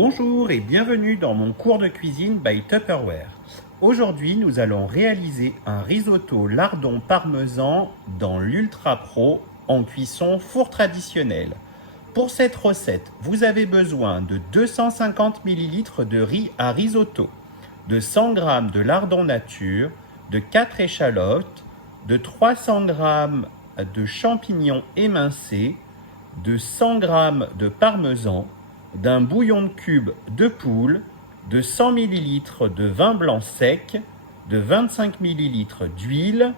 Bonjour et bienvenue dans mon cours de cuisine by Tupperware. Aujourd'hui, nous allons réaliser un risotto lardon parmesan dans l'Ultra Pro en cuisson four traditionnel. Pour cette recette, vous avez besoin de 250 ml de riz à risotto, de 100 g de lardon nature, de 4 échalotes, de 300 g de champignons émincés, de 100 g de parmesan, d'un bouillon de cube de poule, de 100 ml de vin blanc sec, de 25 ml d'huile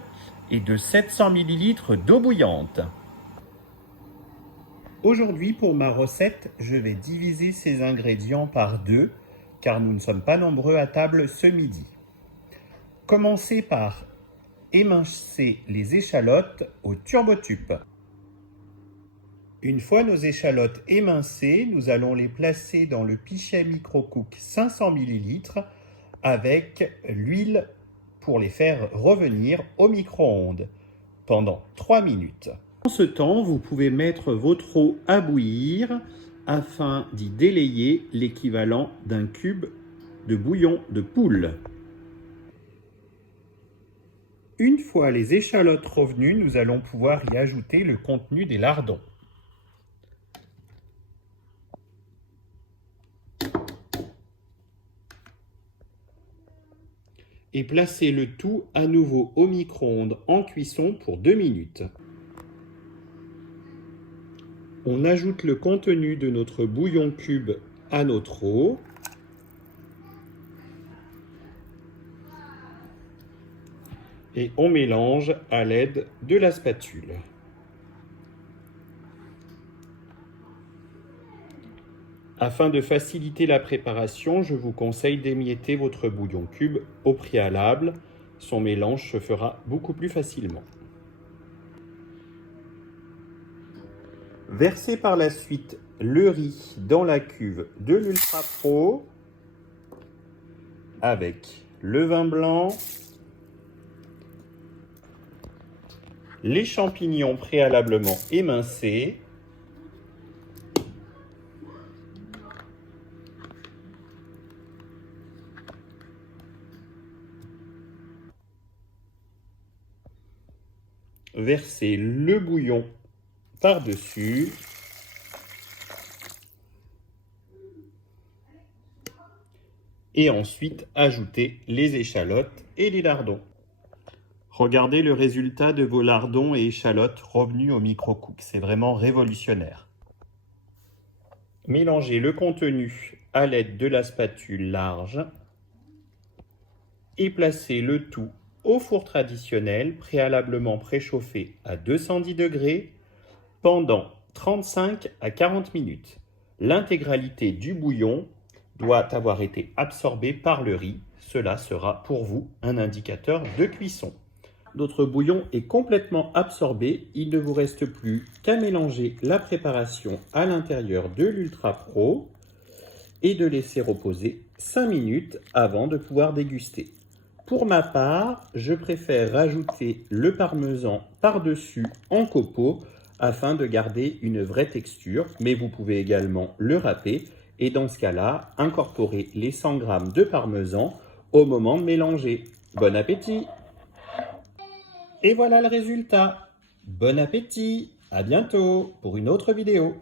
et de 700 ml d'eau bouillante. Aujourd'hui, pour ma recette, je vais diviser ces ingrédients par deux, car nous ne sommes pas nombreux à table ce midi. Commencez par émincer les échalotes au turbotube. Une fois nos échalotes émincées, nous allons les placer dans le pichet micro-cook 500 ml avec l'huile pour les faire revenir au micro-ondes pendant 3 minutes. En ce temps, vous pouvez mettre votre eau à bouillir afin d'y délayer l'équivalent d'un cube de bouillon de poule. Une fois les échalotes revenues, nous allons pouvoir y ajouter le contenu des lardons. Et placer le tout à nouveau au micro-ondes en cuisson pour 2 minutes. On ajoute le contenu de notre bouillon cube à notre eau. Et on mélange à l'aide de la spatule. Afin de faciliter la préparation, je vous conseille d'émietter votre bouillon cube au préalable. Son mélange se fera beaucoup plus facilement. Versez par la suite le riz dans la cuve de l'Ultra Pro avec le vin blanc, les champignons préalablement émincés, versez le bouillon par-dessus et ensuite ajoutez les échalotes et les lardons. Regardez le résultat de vos lardons et échalotes revenus au micro-cook, c'est vraiment révolutionnaire. Mélangez le contenu à l'aide de la spatule large et placez le tout au four traditionnel préalablement préchauffé à 210 degrés pendant 35 à 40 minutes. L'intégralité du bouillon doit avoir été absorbée par le riz. Cela sera pour vous un indicateur de cuisson. Notre bouillon est complètement absorbé. Il ne vous reste plus qu'à mélanger la préparation à l'intérieur de l'Ultra Pro et de laisser reposer 5 minutes avant de pouvoir déguster. Pour ma part, je préfère rajouter le parmesan par-dessus en copeaux afin de garder une vraie texture, mais vous pouvez également le râper et dans ce cas-là, incorporer les 100 g de parmesan au moment de mélanger. Bon appétit! Et voilà le résultat. Bon appétit! À bientôt pour une autre vidéo.